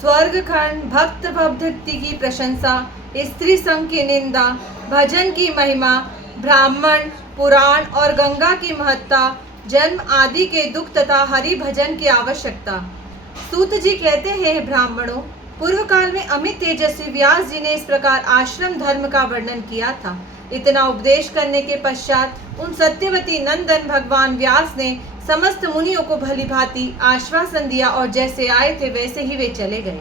स्वर्ग खंड, भक्त भक्ति की प्रशंसा, स्त्री संग की निंदा, भजन की महिमा, ब्राह्मण, पुराण और गंगा की महत्ता, जन्म आदि के दुख तथा हरि भजन की आवश्यकता। सूत जी कहते हैं, ब्राह्मणों, पूर्व काल में अमित तेजस्वी व्यास जी ने इस प्रकार आश्रम धर्म का वर्णन किया था। इतना उपदेश करने के पश्चात उन सत्यवती नंदन भगवान व्यास ने समस्त मुनियों को भली भांति आश्वासन दिया और जैसे आए थे वैसे ही वे चले गए।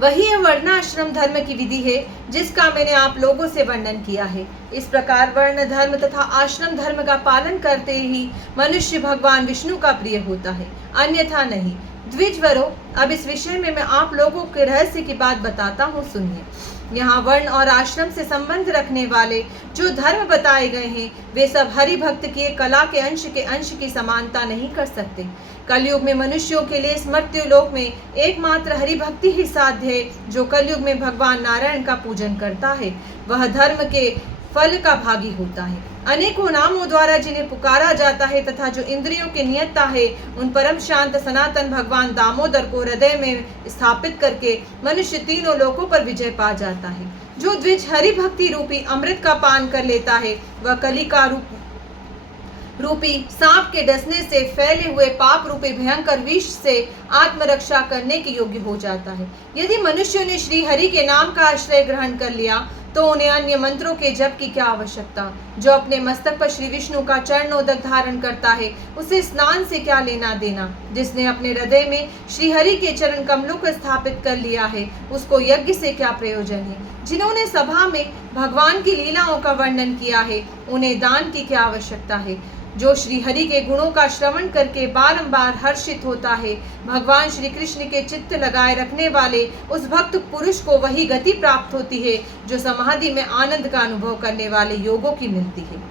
वही यह वर्णाश्रम धर्म की विधि है जिसका मैंने आप लोगों से वर्णन किया है। इस प्रकार वर्ण धर्म तथा आश्रम धर्म का पालन करते ही मनुष्य भगवान विष्णु का प्रिय होता है, अन्यथा नहीं। द्विजवरों, अब इस विषय में मैं आप लोगों के रहस्य की बात बताता हूँ, सुनिए। यहाँ वर्ण और आश्रम से संबंध रखने वाले जो धर्म बताए गए हैं वे सब हरि भक्त की कला के अंश की समानता नहीं कर सकते। कलयुग में मनुष्यों के लिए इस मर्त्य लोक में एकमात्र हरि भक्ति ही साध्य है। जो कलयुग में भगवान नारायण का पूजन करता है वह धर्म के फल का भागी होता है। अनेकों नामों द्वारा जिन्हें पुकारा जाता है तथा जो इंद्रियों के नियंता है, उन परम शांत सनातन भगवान दामोदर को हृदय में स्थापित करके मनुष्य तीनों लोकों पर विजय पा जाता है। जो द्विज हरि भक्ति रूपी अमृत का पान कर लेता है वह कली का रूपी सांप के डसने से फैले हुए पाप रूपी भयंकर विष से आत्मरक्षा करने के योग्य हो जाता है। यदि मनुष्यों ने श्री हरि के नाम का आश्रय ग्रहण कर लिया तो उन्हें अन्य मंत्रों के जप की क्या आवश्यकता। जो अपने मस्तक पर श्री विष्णु का चरणोदक धारण करता है उसे स्नान से क्या लेना देना। जिसने अपने हृदय में श्री हरि के चरण कमलों को स्थापित कर लिया है उसको यज्ञ से क्या प्रयोजन है। जिन्होंने सभा में भगवान की लीलाओं का वर्णन किया है उन्हें दान की क्या आवश्यकता है। जो श्री हरि के गुणों का श्रवण करके बारंबार हर्षित होता है, भगवान श्री कृष्ण के चित्त लगाए रखने वाले उस भक्त पुरुष को वही गति प्राप्त होती है जो समाधि में आनंद का अनुभव करने वाले योगों की मिलती है।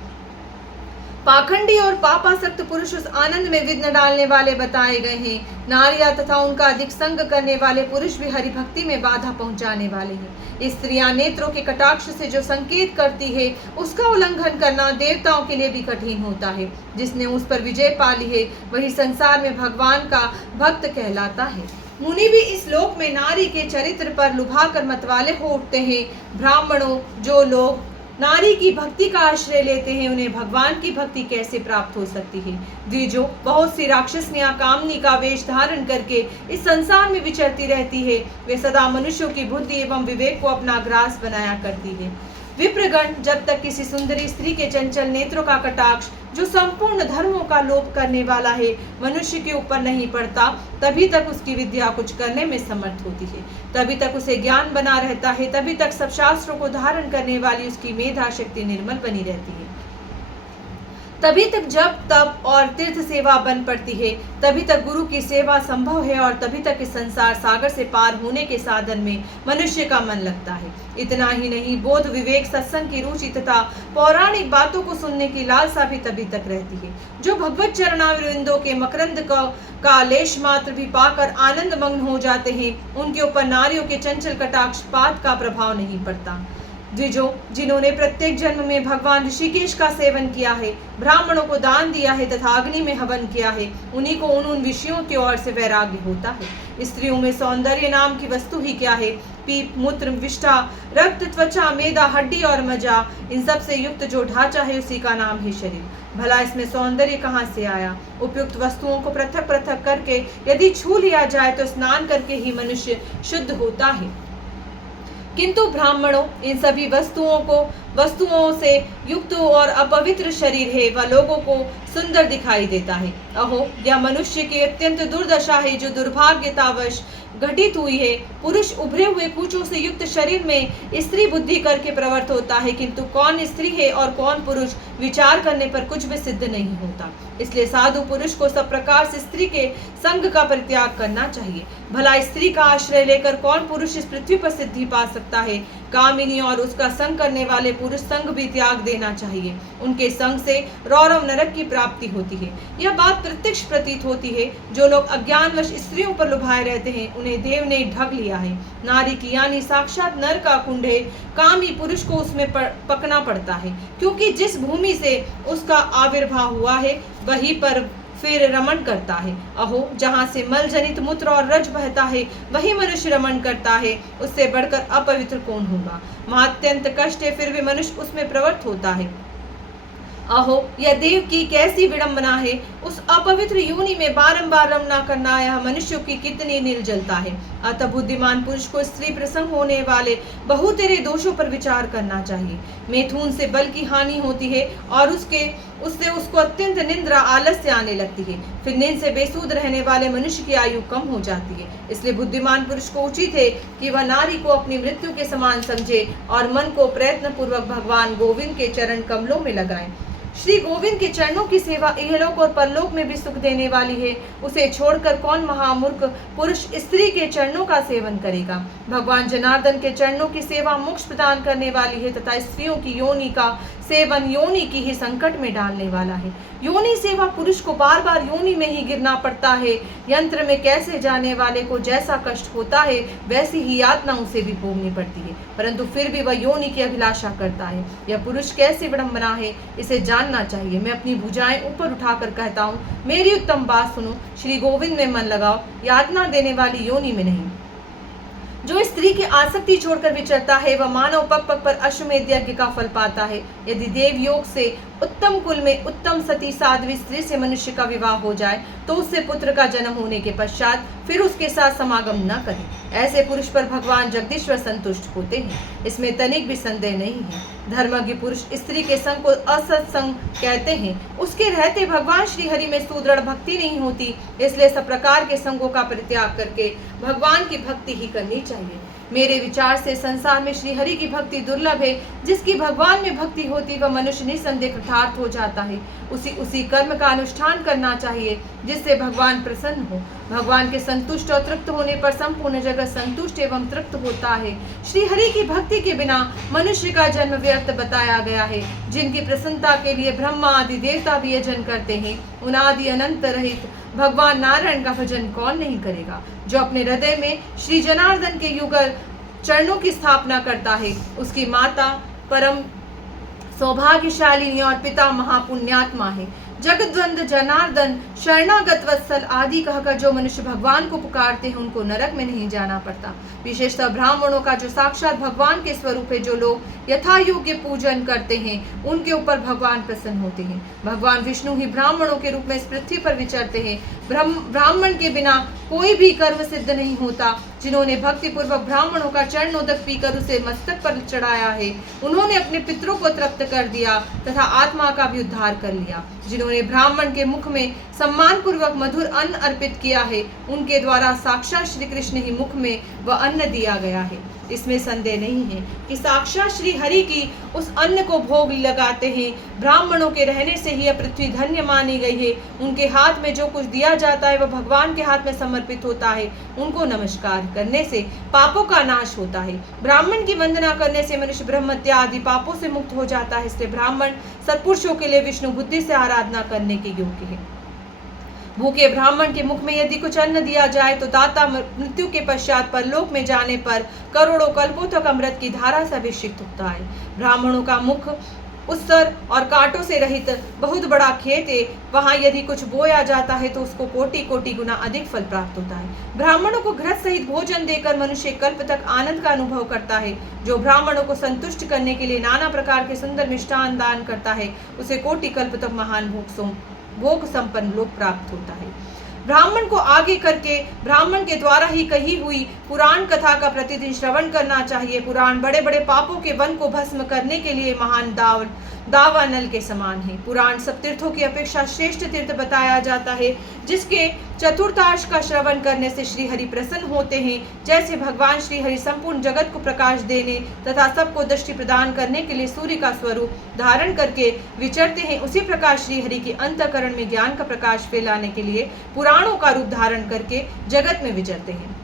पाखंडी और पापासक्त पुरुष उस आनंद में विघ्न डालने वाले बताए गए हैं। नारियां तथा उनका अधिक संग करने वाले पुरुष भी हरि भक्ति में बाधा पहुंचाने वाले हैं। स्त्रियां नेत्रों के कटाक्ष से जो संकेत करती है उसका उल्लंघन करना देवताओं के लिए भी कठिन होता है। जिसने उस पर विजय पा ली है वही संसार में भगवान का भक्त कहलाता है। मुनि भी इस लोक में नारी के चरित्र पर लुभाकर मतवाले हो उठते हैं। ब्राह्मणों, जो लोग नारी की भक्ति का आश्रय लेते हैं उन्हें भगवान की भक्ति कैसे प्राप्त हो सकती है। द्विजो, बहुत सी राक्षसनियां कामनी का वेश धारण करके इस संसार में विचरती रहती है। वे सदा मनुष्यों की बुद्धि एवं विवेक को अपना ग्रास बनाया करती है। विप्रगण, जब तक किसी सुंदरी स्त्री के चंचल नेत्रों का कटाक्ष जो संपूर्ण धर्मों का लोप करने वाला है मनुष्य के ऊपर नहीं पड़ता तभी तक उसकी विद्या कुछ करने में समर्थ होती है। तभी तक उसे ज्ञान बना रहता है। तभी तक सब शास्त्रों को धारण करने वाली उसकी मेधा शक्ति निर्मल बनी रहती है। तभी तक जप तप और तीर्थ सेवा बन पड़ती है। तभी तक गुरु की सेवा संभव है और तभी तक इस संसार सागर से पार होने के साधन में मनुष्य का मन लगता है। इतना ही नहीं, बोध विवेक सत्संग की रुचि तथा पौराणिक बातों को सुनने की लालसा भी तभी तक रहती है। जो भगवत चरणारविंदों के मकरंद का लेश मात्र भी पाकर आनंद मग्न हो जाते हैं उनके ऊपर नारियों के चंचल कटाक्षपात का प्रभाव नहीं पड़ता। द्विजों, जिन्होंने प्रत्येक जन्म में भगवान ऋषिकेश का सेवन किया है, ब्राह्मणों को दान दिया है तथा अग्नि में हवन किया है, उन्हीं को उन विषयों की ओर से वैराग्य होता है। स्त्रियों में सौंदर्य नाम की वस्तु ही क्या है। पीप, मूत्र, विष्ठा, रक्त, त्वचा, मेदा, हड्डी और मज्जा, इन सब से युक्त जो ढांचा है उसी का नाम है शरीर। भला इसमें सौंदर्य कहाँ से आया। उपयुक्त वस्तुओं को पृथक पृथक करके यदि छू लिया जाए तो स्नान करके ही मनुष्य शुद्ध होता है। किंतु ब्राह्मणों, इन सभी वस्तुओं से युक्त और अपवित्र शरीर है वह लोगों को सुंदर दिखाई देता है। अहो, यह मनुष्य की अत्यंत दुर्दशा है जो दुर्भाग्यतावश घटित हुई है। पुरुष उभरे हुए कूचों से युक्त शरीर में स्त्री बुद्धि करके प्रवृत्त होता है, किंतु कौन स्त्री है और कौन पुरुष विचार करने पर कुछ भी सिद्ध नहीं होता। इसलिए साधु पुरुष को सब प्रकार से स्त्री के संग का परित्याग करना चाहिए। भला स्त्री का आश्रय लेकर कौन पुरुष इस पृथ्वी पर सिद्धि पा सकता है। कामिनी और उसका संग करने वाले पुरुष संग भी त्याग देना चाहिए। उनके संग से रौरव नरक की प्राप्ति होती है। यह बात प्रत्यक्ष प्रतीत होती है। जो लोग अज्ञानवश स्त्रियों पर लुभाए रहते हैं उन्हें देव ने ढक लिया है। नारी की यानी साक्षात नर का कुंड है। कामी पुरुष को उसमें पकना पड़ता है, क्योंकि जिस भूमि से उसका आविर्भाव हुआ है वहीं पर फिर रमण करता है। अहो, जहाँ से मल जनित मूत्र और रज बहता है वही मनुष्य रमण करता है, उससे बढ़कर अपवित्र कौन होगा। वहाँ अत्यंत कष्ट है, फिर भी मनुष्य उसमें प्रवृत्त होता है। अहो, यह देव की कैसी विडंबना है। उस अपवित्र योनि में बारंबार रमना करना यह मनुष्यों की कितनी निर्जलता है। अतः बुद्धिमान पुरुष को स्त्री प्रसंग होने वाले बहुतेरे दोषों पर विचार करना चाहिए। मैथुन से बल की हानि होती है और उससे उसको अत्यंत निंद्रा आलस्य आने लगती है। फिर नींद से बेसुध रहने वाले मनुष्य की आयु कम हो जाती है। इसलिए बुद्धिमान पुरुष को उचित है कि वह नारी को अपनी मृत्यु के समान समझे और मन को प्रयत्न पूर्वक भगवान गोविंद के चरण कमलों में लगाए। श्री गोविंद के चरणों की सेवा इहलोक और परलोक में भी सुख देने वाली है। उसे छोड़कर कौन महामूर्ख पुरुष स्त्री के चरणों का सेवन करेगा। भगवान जनार्दन के चरणों की सेवा मोक्ष प्रदान करने वाली है तथा स्त्रियों की योनि का सेवन योनि की ही संकट में डालने वाला है। योनि सेवा पुरुष को बार बार योनि में ही गिरना पड़ता है। यंत्र में कैसे जाने वाले को जैसा कष्ट होता है वैसी ही यातना उसे भी भोगनी पड़ती है, परंतु फिर भी वह योनि की अभिलाषा करता है। यह पुरुष कैसी विडंबना है, इसे जानना चाहिए। मैं अपनी भुजाएं ऊपर उठाकर कहता हूँ, मेरी उत्तम बात सुनो, श्री गोविंद में मन लगाओ, यातना देने वाली योनि में नहीं। जो स्त्री की आसक्ति छोड़कर विचरता है वह मानव पग पग पर अश्वमेध यज्ञ का फल पाता है। यदि देव योग से उत्तम कुल में उत्तम सती साध्वी स्त्री से मनुष्य का विवाह हो जाए तो उससे पुत्र का जन्म होने के पश्चात फिर उसके साथ समागम न करे। ऐसे पुरुष पर भगवान जगदीश्वर संतुष्ट होते हैं, इसमें तनिक भी संदेह नहीं है। धर्मज्ञ पुरुष स्त्री के संग को असत्संग कहते हैं। उसके रहते भगवान श्री हरि में सुदृढ़ भक्ति नहीं होती, इसलिए सब प्रकार के संगों का परित्याग करके भगवान की भक्ति ही करनी चाहिए। मेरे विचार से संसार में श्री हरि की भक्ति दुर्लभ है। जिसकी भगवान में भक्ति होती वह मनुष्य निसंदेह कृतार्थ हो जाता है। उसी कर्म का अनुष्ठान करना चाहिए जिससे भगवान प्रसन्न हो। भगवान के संतुष्ट और तृप्त होने पर संपूर्ण जगत संतुष्ट एवं तृप्त होता है। श्री हरि की भक्ति के बिना मनुष्य का जन्म व्यर्थ बताया गया है। जिनकी प्रसन्नता के लिए ब्रह्मा आदि देवता भी यजन करते हैं, उन आदि अनंत रहित भगवान नारायण का भजन कौन नहीं करेगा। जो अपने हृदय में श्री जनार्दन के युगल चरणों की स्थापना करता है उसकी माता परम सौभाग्यशालिनी और पिता महापुण्यात्मा है। जगद्वंद जनार्दन शरणागत वत्सल आदि कहकर जो मनुष्य भगवान को पुकारते हैं उनको नरक में नहीं जाना पड़ता। विशेषतः ब्राह्मणों का जो साक्षात भगवान के स्वरूप है, जो लोग यथा योग्य पूजन करते हैं उनके ऊपर भगवान प्रसन्न होते हैं। भगवान विष्णु ही ब्राह्मणों के रूप में इस पृथ्वी पर विचरते हैं। ब्राह्मण के बिना कोई भी कर्म सिद्ध नहीं होता। जिन्होंने भक्ति पूर्वक ब्राह्मणों का चरणोदक पीकर उसे मस्तक पर चढ़ाया है, उन्होंने अपने पितरों को तृप्त कर दिया तथा आत्मा का भी उद्धार कर लिया। जिन्होंने ब्राह्मण के मुख में सम्मान पूर्वक मधुर अन्न अर्पित किया है, उनके द्वारा साक्षात श्री कृष्ण ही मुख में वह अन्न दिया गया है। इसमें संदेह नहीं है कि साक्षात श्री हरि की उस अन्न को भोग लगाते हैं। ब्राह्मणों के रहने से ही यह पृथ्वी धन्य मानी गई है। उनके हाथ में जो कुछ दिया जाता है वह भगवान के हाथ में समर्पित होता है। उनको नमस्कार करने से पापों का नाश होता है। ब्राह्मण की वंदना करने से मनुष्य ब्रह्मत्या आदि पापों से मुक्त हो जाता है। इसलिए ब्राह्मण सत्पुरुषों के लिए विष्णु बुद्धि से आराधना करने के योग्य है। भूखे ब्राह्मण के मुख में यदि कुछ अन्न दिया जाए तो दाता मृत्यु के पश्चात परलोक में जाने पर करोड़ों कल्पों तक अमृत की धारा से अभिषिक्त होता है। ब्राह्मणों का मुख उत्सर और कांटों से रहित बहुत बड़ा खेत है। वहां यदि कुछ बोया जाता है तो उसको कोटि कोटि गुना अधिक फल प्राप्त होता है। ब्राह्मणों को घृत सहित भोजन देकर मनुष्य कल्प तक आनंद का अनुभव करता है। जो ब्राह्मणों को संतुष्ट करने के लिए नाना प्रकार के सुंदर मिष्टान दान करता है उसे कोटि कल्प तक महान भोग संपन्न लोक प्राप्त होता है। ब्राह्मण को आगे करके ब्राह्मण के द्वारा ही कही हुई पुराण कथा का प्रतिदिन श्रवण करना चाहिए। पुराण बड़े बड़े पापों के वन को भस्म करने के लिए महान दावानल के समान है। पुराण सब तीर्थों की अपेक्षा श्रेष्ठ तीर्थ बताया जाता है, जिसके चतुर्थांश का श्रवण करने से श्री हरि प्रसन्न होते हैं। जैसे भगवान श्री हरि संपूर्ण जगत को प्रकाश देने तथा सबको दृष्टि प्रदान करने के लिए सूर्य का स्वरूप धारण करके विचरते हैं, उसी प्रकार श्री हरि के अंतःकरण में ज्ञान का प्रकाश फैलाने के लिए पुराणों का रूप धारण करके जगत में विचरते हैं।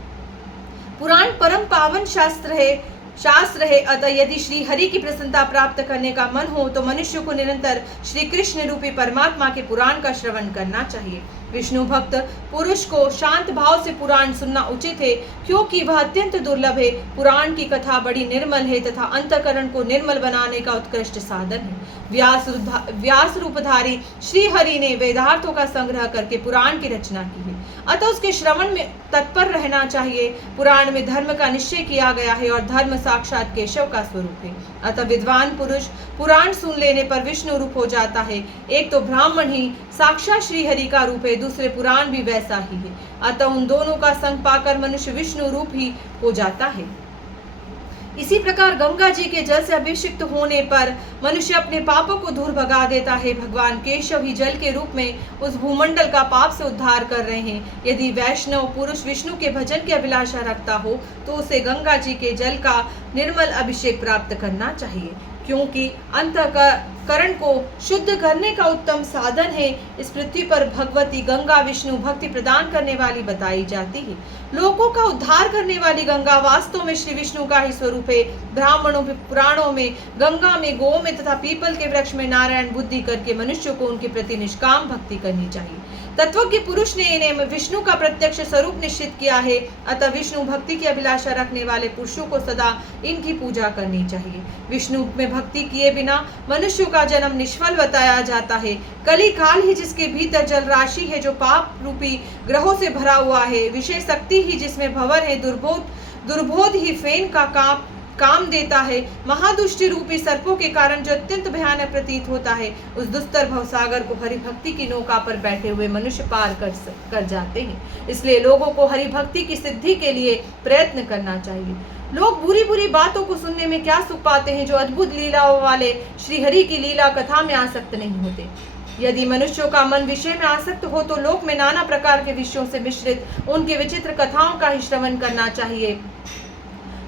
पुराण परम पावन शास्त्र है। अतः यदि श्री हरि की प्रसन्नता प्राप्त करने का मन हो तो मनुष्य को निरंतर श्री कृष्ण रूपी परमात्मा के पुराण का श्रवण करना चाहिए। विष्णु भक्त पुरुष को शांत भाव से पुराण सुनना उचित है, क्योंकि वह अत्यंत दुर्लभ है। पुराण की कथा बड़ी निर्मल है तथा अंतःकरण को निर्मल बनाने का उत्कृष्ट साधन है। व्यास रूपधारी श्री हरि ने वेदार्थों का संग्रह करके पुराण की रचना की है, अतः उसके श्रवण में तत्पर रहना चाहिए। पुराण में धर्म का निश्चय किया गया है और धर्म साक्षात केशव का स्वरूप है, अतः विद्वान पुरुष पुराण सुन लेने पर विष्णु रूप हो जाता है। एक तो ब्राह्मण ही साक्षात श्री हरि का रूप है, दूसरे पुराण भी वैसा ही है, अतः उन दोनों का संग पाकर मनुष्य विष्णु रूप ही हो जाता है। इसी प्रकार गंगा जी के जल से अभिषिक्त होने पर मनुष्य अपने पापों को दूर भगा देता है। भगवान केशव ही जल के रूप में उस भूमंडल का पाप से उद्धार कर रहे हैं। यदि वैष्णव पुरुष विष्णु के भजन की अभिलाषा रखता हो तो उसे गंगा जी के जल का निर्मल अभिषेक प्राप्त करना चाहिए, क्योंकि अंतःकरण को शुद्ध करने का उत्तम साधन है। इस पृथ्वी पर भगवती गंगा विष्णु भक्ति प्रदान करने वाली बताई जाती है। लोगों का उद्धार करने वाली गंगा वास्तव में श्री विष्णु का ही स्वरूप है। ब्राह्मणों के पुराणों में गंगा में, गौ में तथा पीपल के वृक्ष में नारायण बुद्धि करके मनुष्य को उनके प्रति निष्काम भक्ति करनी चाहिए। तत्वज्ञ पुरुष ने इन्हें विष्णु का प्रत्यक्ष स्वरूप निश्चित किया है, अतः विष्णु भक्ति की अभिलाषा रखने वाले पुरुषों को सदा इनकी पूजा करनी चाहिए। विष्णु में भक्ति किए बिना मनुष्य का जन्म निष्फल बताया जाता है। कली काल ही जिसके भीतर जल राशि है, जो पाप रूपी ग्रहों से भरा हुआ है। विशेष शक्ति ही जिसमें भंवर है। दुर्बोध ही फेन का काम देता है। महादुष्टि रूपी सर्पों के कारण जो अत्यंत भयानक प्रतीत होता है, उस दुस्तर भवसागर को हरि भक्ति की नौका पर बैठे हुए मनुष्य पार कर जाते हैं। इसलिए लोगों को हरि भक्ति की सिद्धि के लिए प्रयत्न करना चाहिए। लोग बुरी बुरी बातों को सुनने में क्या सुख पाते हैं, जो अद्भुत लीलाओं वाले श्री हरि की लीला कथा में आसक्त नहीं होते। यदि मनुष्यों का मन विषय में आसक्त हो तो लोक में नाना प्रकार के विषयों से मिश्रित उनके विचित्र कथाओं का ही श्रवण करना चाहिए।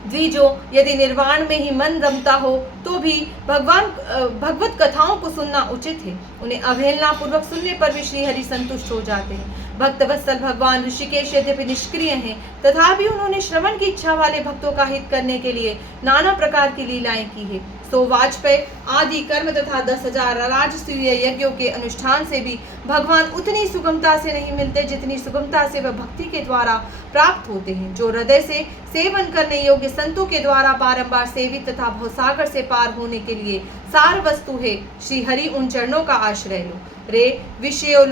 द्विजो, यदि निर्वाण में ही मन रमता हो तो भी भगवत कथाओं को सुनना उचित है। उन्हें अवहेलना पूर्वक सुनने पर भी श्री हरि संतुष्ट हो जाते हैं। भक्त वत्सल भगवान ऋषिकेश यद्यपि निष्क्रिय हैं, तथापि उन्होंने श्रवण की इच्छा वाले भक्तों का हित करने के लिए नाना प्रकार की लीलाएं की है। सो वाजपेयी आदि कर्म तथा 10,000 राजसूय यज्ञों के अनुष्ठान से भी भगवान उतनी सुगमता से नहीं मिलते जितनी सुगमता से वह भक्ति के द्वारा प्राप्त होते हैं, जो हृदय से सेवन करने योग्य संतों के द्वारा बारंबार सेवित तथा भवसागर से पार होने के लिए सार वस्तु है। श्री हरि उन चरणों का आश्रय लो। रे विषयो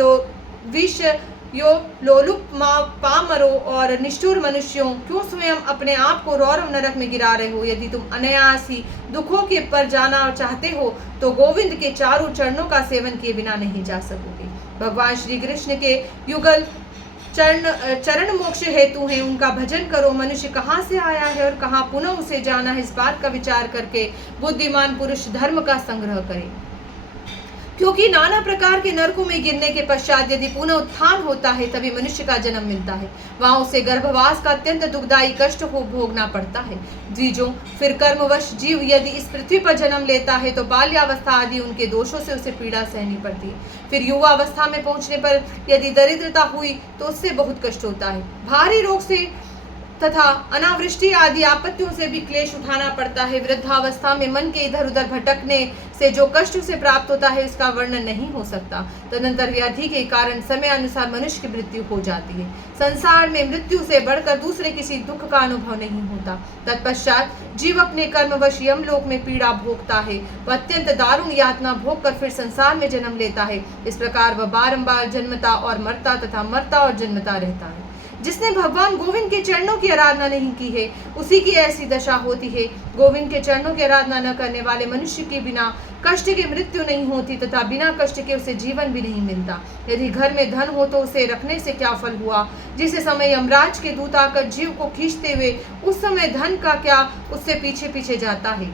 लोलुप पामरो और निष्ठुर मनुष्यों, क्यों स्वयं अपने आप को रौरव नरक में गिरा रहे हो। यदि तुम अनायास ही दुखों के पर जाना चाहते हो तो गोविंद के चारों चरणों का सेवन किए बिना नहीं जा सकोगे। भगवान श्री कृष्ण के युगल चरण मोक्ष हेतु हैं, उनका भजन करो। मनुष्य कहाँ से आया है और कहाँ पुनः उसे जाना है, इस बात का विचार करके बुद्धिमान पुरुष धर्म का संग्रह करे, क्योंकि नाना प्रकार के नरकों में गिरने के पश्चात यदि पुनः उत्थान होता है तभी मनुष्य का जन्म मिलता है। वहां उसे गर्भवास का अत्यंत दुखदायी कष्ट को भोगना पड़ता है। द्विजों, फिर कर्मवश जीव यदि इस पृथ्वी पर जन्म लेता है तो बाल्यावस्था आदि उनके दोषों से उसे पीड़ा सहनी पड़ती है। फिर युवा अवस्था में पहुंचने पर यदि दरिद्रता हुई तो उससे बहुत कष्ट होता है। भारी रोग से तथा अनावृष्टि आदि आपत्तियों से भी क्लेश उठाना पड़ता है। वृद्धावस्था में मन के इधर उधर भटकने से जो कष्ट उसे प्राप्त होता है उसका वर्णन नहीं हो सकता। तदनंतर व्याधि के कारण समय अनुसार मनुष्य की मृत्यु हो जाती है। संसार में मृत्यु से बढ़कर दूसरे किसी दुख का अनुभव नहीं होता। तत्पश्चात जीव अपने कर्मवश यमलोक में पीड़ा भोगता है। वह अत्यंत दारुण यातना भोग कर फिर संसार में जन्म लेता है। इस प्रकार वह बारंबार जन्मता और मरता तथा मरता और जन्मता रहता है। जिसने भगवान गोविंद के चरणों की आराधना नहीं की है उसी की ऐसी दशा होती है। गोविंद के चरणों की आराधना न करने वाले मनुष्य के बिना कष्ट की मृत्यु नहीं होती तथा बिना कष्ट के उसे जीवन भी नहीं मिलता। यदि घर में धन हो तो उसे रखने से क्या फल हुआ। जिस समय यमराज के दूत आकर जीव को खींचते हुए उस समय धन का क्या उससे पीछे पीछे जाता है,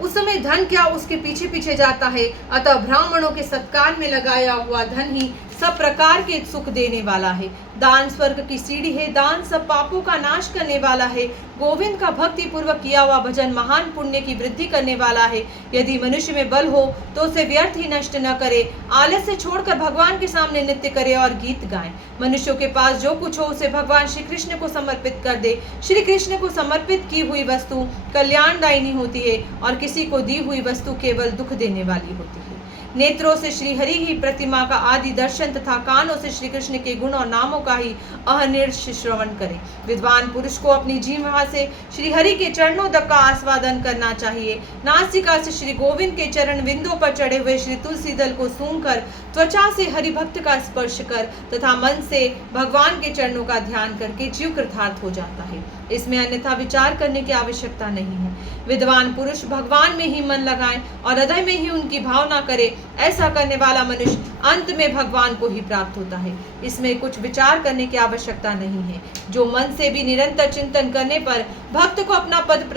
उस समय धन क्या उसके पीछे पीछे जाता है। अतः ब्राह्मणों के सत्कार में लगाया हुआ धन ही सब प्रकार के सुख देने वाला है। दान स्वर्ग की सीढ़ी है। दान सब पापों का नाश करने वाला है। गोविंद का भक्ति पूर्वक किया हुआ भजन महान पुण्य की वृद्धि करने वाला है। यदि मनुष्य में बल हो तो उसे व्यर्थ ही नष्ट न करे, आलस्य छोड़कर भगवान के सामने नृत्य करे और गीत गाए। मनुष्यों के पास जो कुछ हो उसे भगवान श्री कृष्ण को समर्पित कर दे। श्री कृष्ण को समर्पित की हुई वस्तु कल्याणदायिनी होती है और किसी को दी हुई वस्तु केवल दुख देने वाली होती है। नेत्रों से श्री हरि ही प्रतिमा का आदि दर्शन तथा कानों से श्री कृष्ण के गुण और नामों का ही अहर्निश श्रवण करे। विद्वान पुरुष को अपनी जीवा से श्री हरि के चरणों तक का आस्वादन करना चाहिए। नासिका से श्री गोविंद के चरण बिंदों पर चढ़े हुए श्री तुलसी दल को सूंघकर त्वचा से हरि भक्त का स्पर्श कर तथा मन से भगवान के चरणों का ध्यान करके जीव कृतार्थ हो जाता है। इसमें अन्यथा विचार करने की आवश्यकता नहीं है। विद्वान पुरुष भगवान में ही मन लगाए और हृदय में ही उनकी भावना करे। ऐसा करने वाला मनुष्य अंत में भगवान को ही प्राप्त होता है। इसमें कुछ विचार करने की आवश्यकता नहीं है। जो मन से भी निरंतर चिंतन करने पर भक्त को अपना पद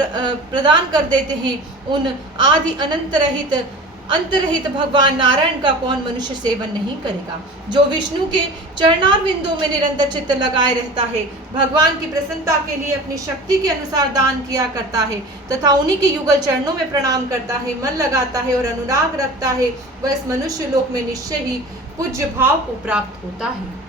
प्रदान कर देते हैं, उन आदि अनंत अंतरहित भगवान नारायण का कौन मनुष्य सेवन नहीं करेगा। जो विष्णु के चरणार बिंदु में निरंतर चित्त लगाए रहता है, भगवान की प्रसन्नता के लिए अपनी शक्ति के अनुसार दान किया करता है तथा उन्हीं के युगल चरणों में प्रणाम करता है, मन लगाता है और अनुराग रखता है, वह इस मनुष्य लोक में निश्चय ही पूज्य भाव को प्राप्त होता है।